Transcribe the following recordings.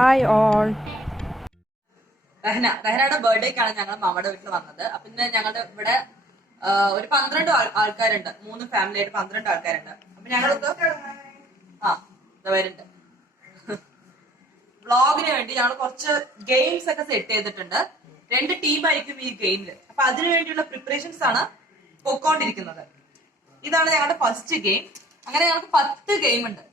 Hi all. റഹ്നയുടെ ബർത്ത്ഡേക്കാണ് ഞങ്ങൾ മാമയുടെ വീട്ടിൽ വന്നത്. പിന്നെ ഞങ്ങളുടെ ഇവിടെ ഒരു 12 ആൾക്കാരുണ്ട്. 3 ഫാമിലി ആയിട്ട് 12 ആൾക്കാരുണ്ട്. അപ്പൊ ഞങ്ങളൊക്കെ വരുന്നുണ്ട്. വ്ളോഗിന് വേണ്ടി ഞങ്ങൾ കുറച്ച് ഗെയിംസ് ഒക്കെ സെറ്റ് ചെയ്തിട്ടുണ്ട്. 2 ടീമായിരിക്കും ഈ ഗെയിമില്. അപ്പൊ അതിനു വേണ്ടിയുള്ള പ്രിപ്പറേഷൻസ് ആണ് പൊക്കോണ്ടിരിക്കുന്നത്. ഇതാണ് ഞങ്ങളുടെ ഫസ്റ്റ് ഗെയിം. അങ്ങനെ ഞങ്ങൾക്ക് 10 ഗെയിം ഉണ്ട്.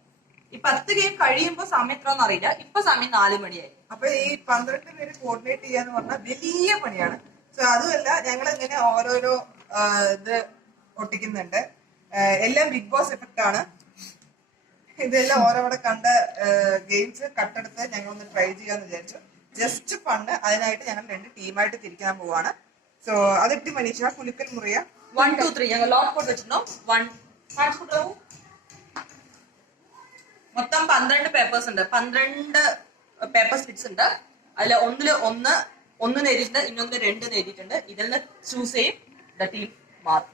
ഈ 10 ഗെയിം കഴിയുമ്പോ സമയം എത്രയെന്ന് അറിയില്ല. ഇപ്പൊ സമയം 4 മണിയായി. അപ്പൊ ഈ 12 പേര് കോർഡിനേറ്റ് ചെയ്യാന്ന് പറഞ്ഞാൽ വലിയ പണിയാണ്. സോ അതുമല്ല, ഞങ്ങൾ ഇങ്ങനെ ഓരോരോ ഇത് ഒട്ടിക്കുന്നുണ്ട്. എല്ലാം ബിഗ് ബോസ് എഫക്റ്റ് ആണ്. ഇതെല്ലാം ഓരോടെ കണ്ട ഗെയിംസ് കട്ടെടുത്ത് ഞങ്ങൾ ഒന്ന് ട്രൈ ചെയ്യാന്ന് വിചാരിച്ചു. Just fund. അതിനായിട്ട് ഞങ്ങൾ 2 ടീമായിട്ട് തിരിക്കാൻ പോവാണ്. സോ അതെട്ടി മനീഷ കുലുക്കൽ മുറിയ 1 2 3 ഞങ്ങൾ ലോക്ക് പോട്ട് വെച്ചിട്ടുണ്ടോ. മൊത്തം 12 പേപ്പേഴ്സ് ഉണ്ട്. 12 പേപ്പർ സ്ലിപ്സ് ഉണ്ട്. അതിൽ ഒന്ന് എഴുതിയിട്ടുണ്ട്, ഇന്നൊന്ന് 2 എഴുതിയിട്ടുണ്ട്. ഇതിൽ നിന്ന് ചൂസ് ചെയ്യും ടീം മാർക്ക്.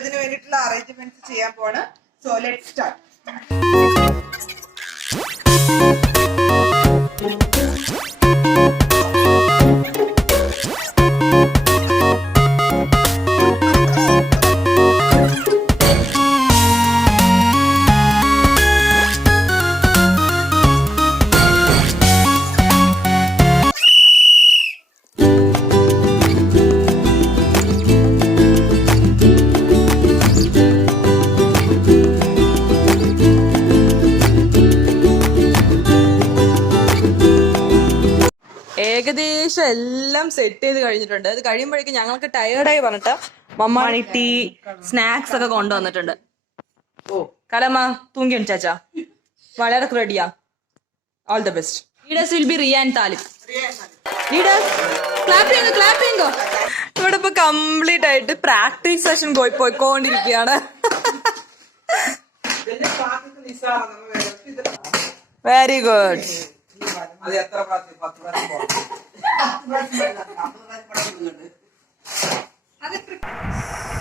ഇതിന് വേണ്ടിയിട്ടുള്ള അറേഞ്ച്മെന്റ്സ് ചെയ്യാൻ പോവാണ്. So let start. ഏകദേശം എല്ലാം സെറ്റ് ചെയ്ത് കഴിഞ്ഞിട്ടുണ്ട്. ഇത് കഴിയുമ്പോഴേക്കും ഞങ്ങൾക്ക് ടയേർഡായി പറഞ്ഞിട്ട് മമ്മാണി ടീ സ്നാക്സ് ഒക്കെ കൊണ്ടുവന്നിട്ടുണ്ട്. കലമ്മ തൂങ്ങി ചാച്ചാ വളരെ റെഡിയാ. All the best. Leaders will be Riya and Thalib. Leaders clapping. ഇവിടെ ഇപ്പൊ കംപ്ലീറ്റ് ആയിട്ട് പ്രാക്ടീസ് സെഷൻ പോയിക്കൊണ്ടിരിക്കുകയാണ്. Very good.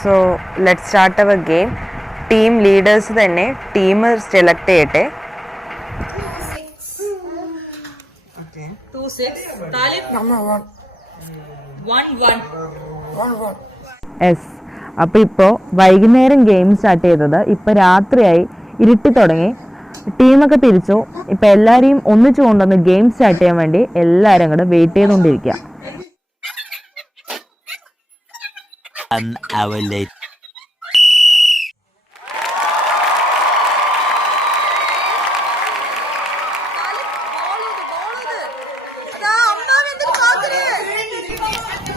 So let start our game. Team leaders തന്നെ ടീം സെലക്ട് ചെയ്യട്ടെ. 2 6 താലിബ് 1 1. എസ്. അപ്പോൾ ഇപ്പോൾ വൈകുന്നേരം ഗെയിം സ്റ്റാർട്ട് ചെയ്തത്. ഇപ്പോൾ രാത്രിയായി, ഇരുട്ടി തുടങ്ങി. ടീമൊക്കെ തിരിച്ചു. ഇപ്പം എല്ലാവരെയും ഒന്നിച്ചു കൊണ്ടുവന്ന് ഗെയിം സ്റ്റാർട്ട് ചെയ്യാൻ വേണ്ടി എല്ലാവരും അങ്ങോട്ട് വെയിറ്റ് ചെയ്തുകൊണ്ടിരിക്കുക.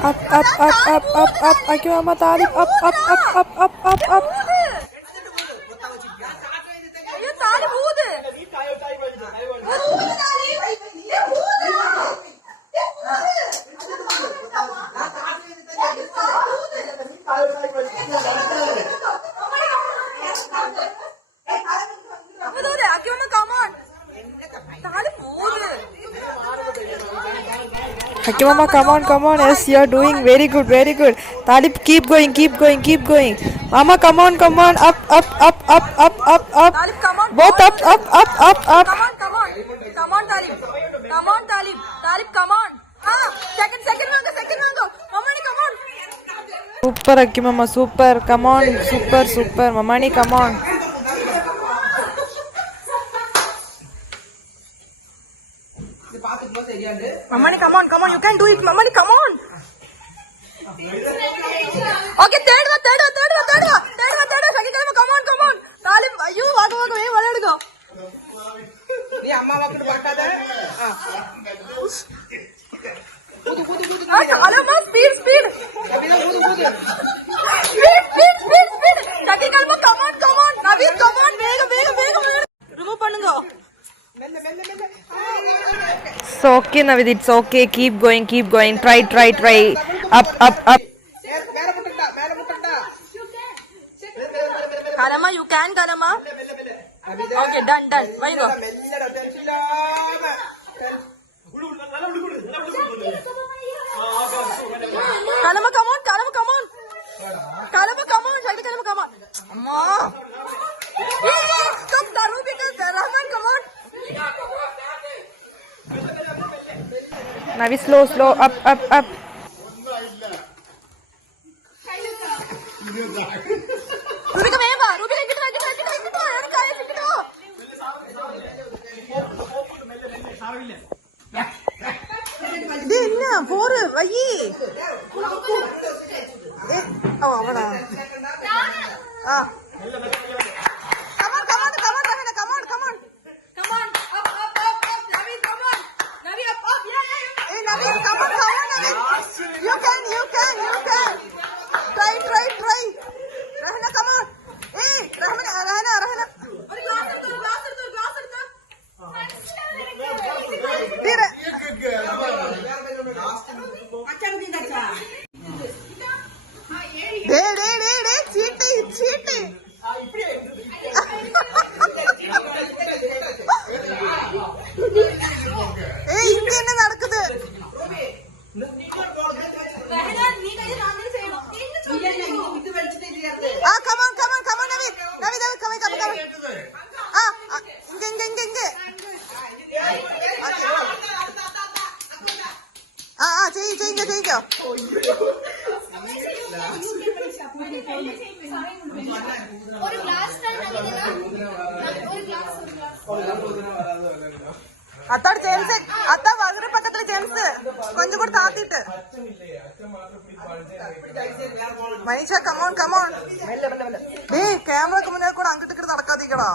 Up, up, up, up, up, up. Akimama Talib, up, up, up, up, up, up, up. Hakimama, come on. Yes, you are doing very good. Talib, keep going. Mama, come on. Up. Talib, come on. Both up. Come on, Talib. Talib, come on. Second mango. Mamani, come on. Super, Hakimama, super. Come on, super. Mamani, come on. Mamani, come on. You can do it. Mamani, come on. Okay, third one. Come on. Talib, you walk away. Let go. Nee amma vakkadu pattade. Kalama, speed. Speed. Kalama, come on. Naveen, come on. Vega. Remove பண்ணுங்க. It's okay, Navid. It's okay. Keep going. Try. Up. Kalama, you can, Kalama. Okay, done. Why go? Kalama, come on. Kalama, come on. Amma. Stop, Daru, because Rahman, come on. Navi slow slow up up up. ഇത് എന്നാ പോറ് വയ്യേ. ഓ അവിടെ ആ ചെയ്യിക്കോ. അത്തോട് James അത്ത വളരെ പക്കത്തില് James കൊഞ്ചം കൂടെ താത്തിട്ട് മനുഷ്യ come on come on. Day ക്യാമറക്ക് മുന്നേ കൂടെ അങ്ങോട്ട് ഇങ്ങോട്ട് നടക്കാതിരിക്കടാ.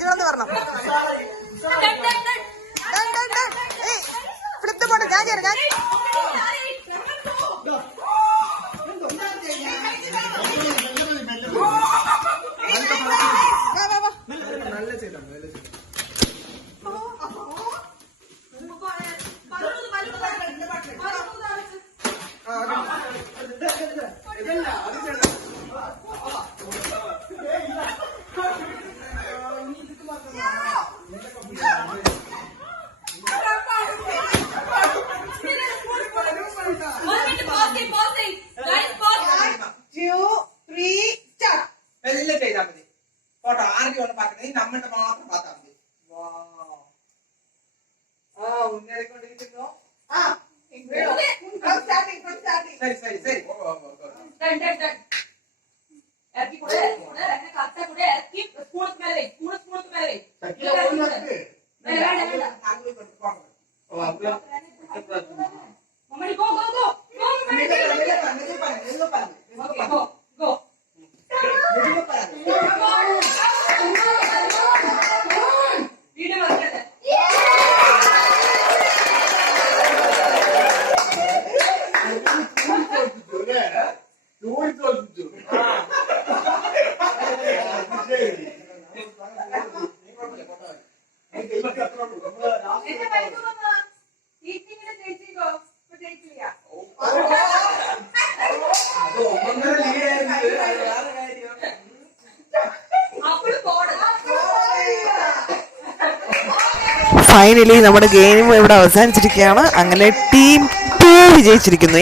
കീഴന്ന് വരണം ഫ്ലിപ്പ് പോട്ടെ. ഞാൻ ചേരാം. എല്ലാം ചെയ്താൽ മതി. ഫോട്ടോ ആർക്കും ഒന്നും പറഞ്ഞത് നമ്മളുടെ മാത്രം பார்த்தாൽ മതി. മുന്നേറിക്കൊണ്ടിരിക്കുന്നു. ശരി ശരി ശരി. ഫൈനലി നമ്മുടെ ഗെയിം ഇവിടെ അവസാനിച്ചിരിക്കുകയാണ്. അങ്ങനെ ടീം 2 വിജയിച്ചിരിക്കുന്നു.